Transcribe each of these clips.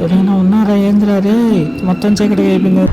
ఎవరైనా ఉన్నారా ఏంద్రా రే? మొత్తం చీకటిగా అయిపోయింది.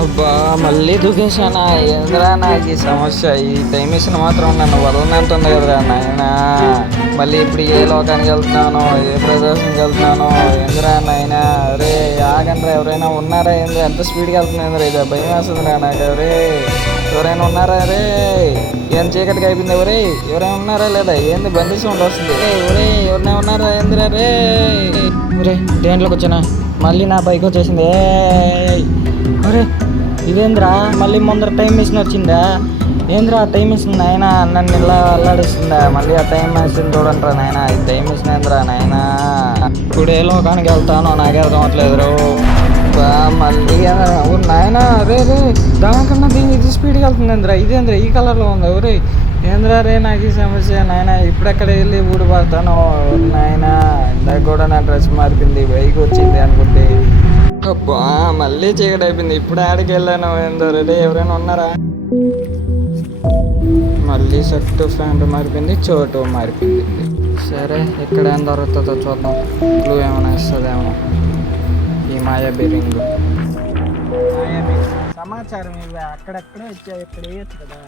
అబ్బా మళ్ళీ దూకేశానా? ఏంద్రా నాకు ఈ సమస్య? ఈ టైం మిషన్ మాత్రం నన్ను వదలనంటుంది కదరా నాయన. మళ్ళీ ఇప్పుడు ఏ లోకానికి వెళ్తున్నానో, ఏ ప్రదేశానికి వెళ్తున్నానో ఏంద్రా నాయన. అరే ఆగండ్రా, ఎవరైనా ఉన్నారా? ఏంది ఎంత స్పీడ్గా వెళ్తుంది? ఇది భయం వేస్తుందిరా నాకు. ఎవరైనా ఉన్నారా? రే ఏం చీకటిగా అయిపోయింది? ఎవరైనా ఉన్నారా లేదా? ఏంది బండి సౌండ్ వస్తుంది? ఎవరైనా ఉన్నారా? ఏందిరా రే? దేంట్లోకి వచ్చానా? మళ్ళీ నా బైక్ వచ్చేసింది. అరే ఇదేంద్రా, మళ్ళీ ముందర టైం మిషన్ వచ్చిందా? ఏంద్రా టైం మిషన్ నాయన, నన్ను ఇలా అల్లాడిస్తుందా? మళ్ళీ ఆ టైం మిషన్ చూడండిరా నాయన. ఈ టైం మిషన్ ఏంద్రా నాయన? ఇప్పుడు ఏ లోకానికి వెళ్తానో నాకే అర్థం అవట్లేదు. మళ్ళీ నాయన రే దానికన్నా ఇది స్పీడ్గా వెళ్తుంది ఏంద్రా? ఇదేంద్రా ఈ కలర్లో ఉంది? ఏంద్రా రే నాకు ఈ సమస్య నాయన. ఇప్పుడెక్కడ వెళ్ళి ఊడిపడతాను నాయన. ఇందాక కూడా నా డ్రెస్ మారిపోయింది, బైక్ వచ్చింది అనుకుంటే. అబ్బా మళ్ళీ చీకటి అయిపోయింది. ఇప్పుడు ఆడికి వెళ్ళాను. ఏందో రెడీ ఎవరైనా ఉన్నారా? మళ్ళీ షర్టు ప్యాంటు మారిపోయింది, చోటు మారిపోయింది. సరే ఇక్కడ ఏం దొరుకుతుందో చూద్దాం. క్లూ ఏమైనా ఇస్తుందేమో ఈ మాయా బెరింగ్. సమాచారం ఇవి అక్కడెక్కడే ఇచ్చాయి, ఇక్కడ వేయచ్చు కదా.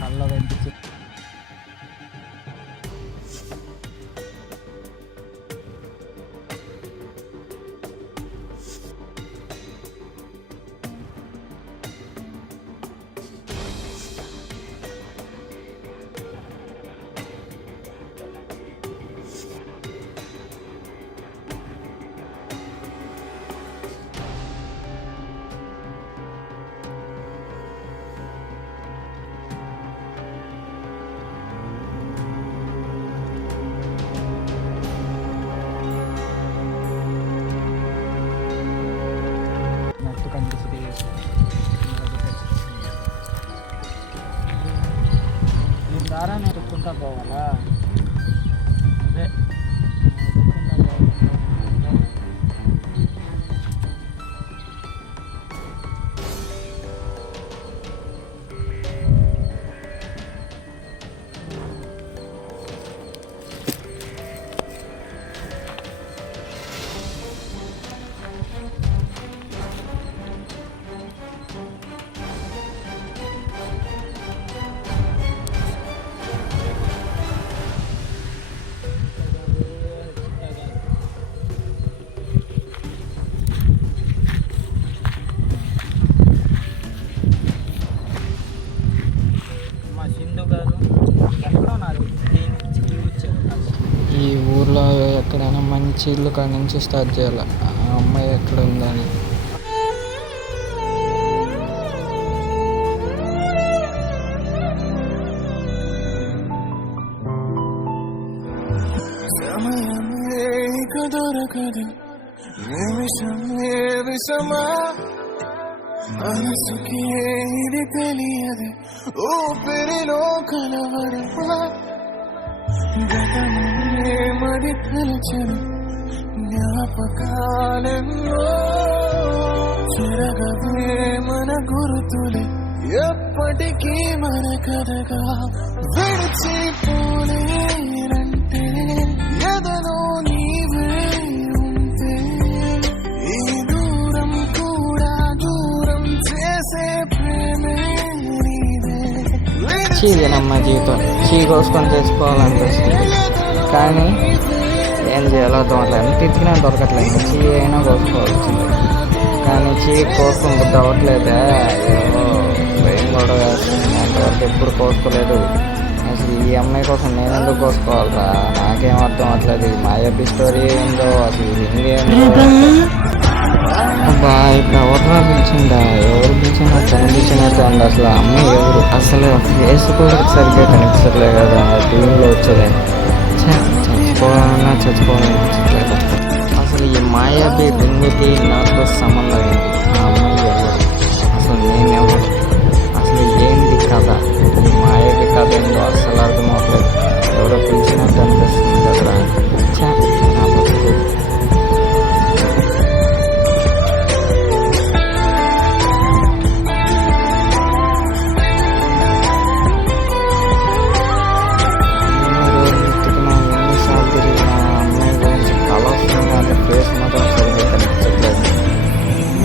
కళ్ళ కనిపించి దారాన్ని ఎత్తుకుంటా పోవాలా? అదే నుంచి ఇల్లు కాడ నుంచి స్టార్ట్ చేయాలి. ఆ అమ్మాయి ఎక్కడ ఉందని. మనసుకి ఇది తెలియదు ఊపిరిలో కలవరమా గతమే మరి పిలిచను జ్ఞాపకాలెన్నో చిరగవే మన గుర్తులు ఎప్పటికీ మన కథగా విడిచిపోలేనంటే ఎదలో నీవే ఉంటే ఈ దూరం కూడా దూరం చేసే ప్రేమే నీవే. చీదేనమ్మా జీవితం. చీ కోసుకొని తెచ్చుకోవాలనిపిస్తుంది కానీ ఏం చేయాలో అర్థమట్లేదు. ఎంత ఎత్తికినా దొరకట్లేదు. చీ అయినా కోసుకోవాల్సింది కానీ చీ కోసుకొని బుద్ధి అవ్వట్లేదే. ఏం గొడవ వేస్తుంది. అంతవరకు ఎప్పుడు కోసుకోలేదు. అసలు ఈ అమ్మాయి కోసం నేను ఎందుకు కోసుకోవాలరా? నాకేం అర్థం అవ్వట్లేదు. ఈ మాయబ్బి స్టోరీ ఏందో అసలు ఇంకేందో. అబ్బా ఇప్పుడు ఎవరు పిలిచిందా? ఎవరు పిలిచినా కనిపించినట్టు ఉంది. అసలు ఆ అమ్మాయి ఎవరు? అసలు ఫేస్ కూడా సరిగ్గా కనిపించట్లేదు కదా టీవీలో వచ్చేది. చచ్చిపోవాలనిపించట్లేదు. అసలు ఈ మాయాబి రింగుకి నాకు సంబంధం ఏంటి? ఆ అమ్మాయి ఎవరు? అసలు నేను ఎవరు? అసలు ఏంటి కథ? ఈ మాయాబి కథ ఏంటో అసలు అర్థం అవ్వట్లేదు. ఎవరో పిలిచినట్టు అనిపిస్తుంది కదా. నా బతుకు. ఫేస్ మాత్రం సరిగ్గా కనిపించట్లేదు.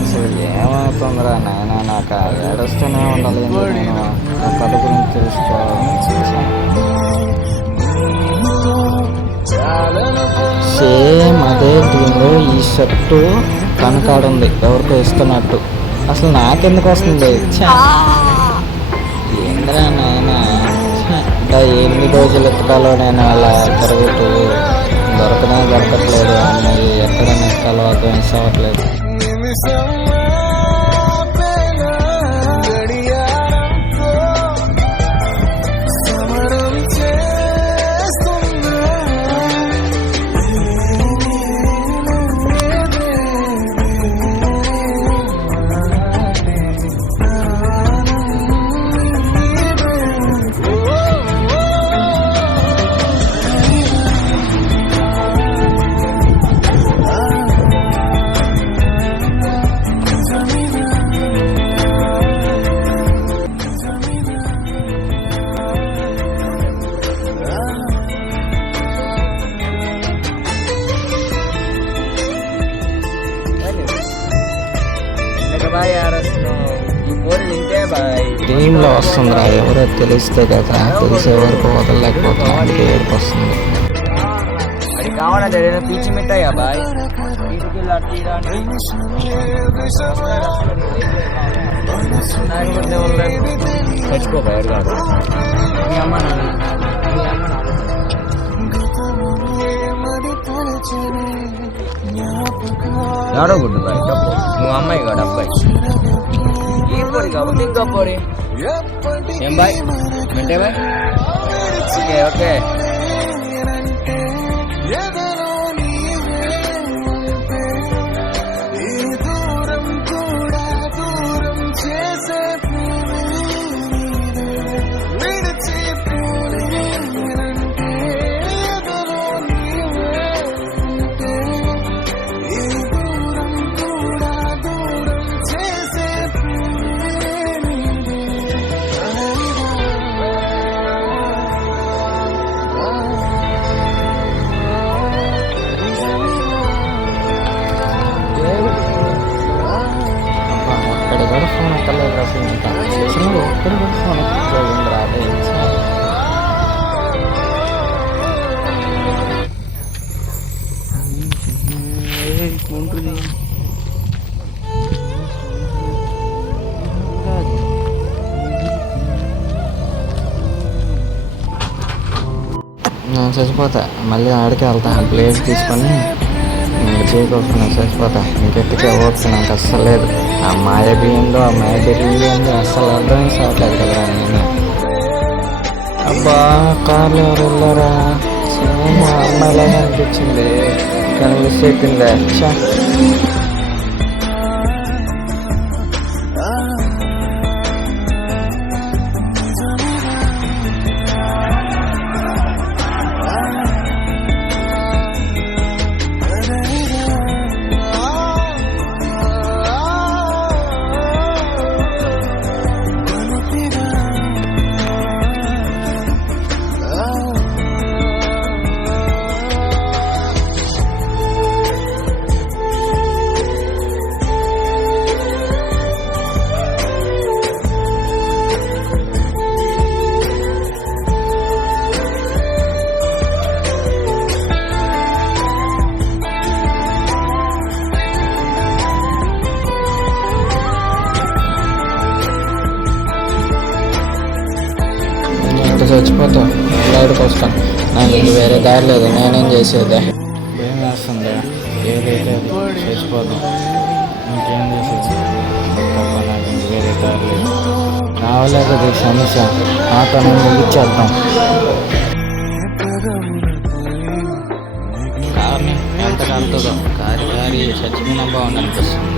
అసలు ఏమవుతుందిరా నాయన? నాకు ఏడుస్తూనే ఉండాలి. నేను ఆ కథ గురించి తెలుసుకోవాలి. సేమ్ అదే దీనిలో ఈ షర్టు కనకాడుంది ఎవరికో ఇస్తున్నట్టు. అసలు నాకెందుకు వస్తుంది? ఏంద్రా నాయన? ఎన్ని రోజులు ఎత్తుకాలో నేను అలా తిరుగుతూ దొరకట్లేదు. అమ్మాయి ఎక్కడ నెక్కాలో అర్థం అవ్వట్లేదు. టీంలో వస్తుందిరా. ఎవరో తెలిస్తే కదా. తెలిసే వరకు వదలలేకపోతున్నా. అందుకే ఏడుపు వస్తుంది. అది కావాలంటే పీచి మిఠాయా బాయ్? చచ్చిపోబాయ్ కాదు. ఎవరో గుడ్డు బాయ్ డబ్బు. నువ్వు అమ్మాయి కాదు అబ్బాయి. ఈ పొడి కాబట్టి ఇంకో పొడి ఏం బాయ్ అంటే బాయ్? Okay okay. ఫోన్ ఎక్కలేదు అసలు. ఇంకా అసలు ఒక్కడు కూడా ఫోన్ ఎక్కలేదు. రాదే ఉంటుంది. నేను చచ్చిపోతా. మళ్ళీ ఆడికి వెళ్తా. ప్లేస్ తీసుకొని చేయకోకుండా చచ్చిపోతా. ఇంకెట్టుకే ఓపిక నాకు అస్సలు లేదు. ఆ మాయ బియ్యంలో ఆ మాయ బిర్యానీ అస్సలు అర్థం కావట్లేదు కదా నేను. అబ్బా కార్లు ఎవరు వెళ్ళారా? సేమ్ అమ్మాయిలాగా అనిపించింది కానీ మిస్ అయిపోయింది. అచ్చా చచ్చిపోతా. బయటకు వస్తాను. నాకు ఇంక వేరే దారి లేదు. నేనేం చేసేదే? ఏం వేస్తుంది? ఏదైతే అది చచ్చిపోతాం. ఇంకేం చేసేది? తప్ప నాకు ఇంక వేరే దారి లేదు. రావలేదు అది సమస్య. నాతో నేను ముగించేద్దాం. కార్ని ఎంత కలుతుందో కారి చచ్చిపోయినా బాగుంది అనిపిస్తుంది.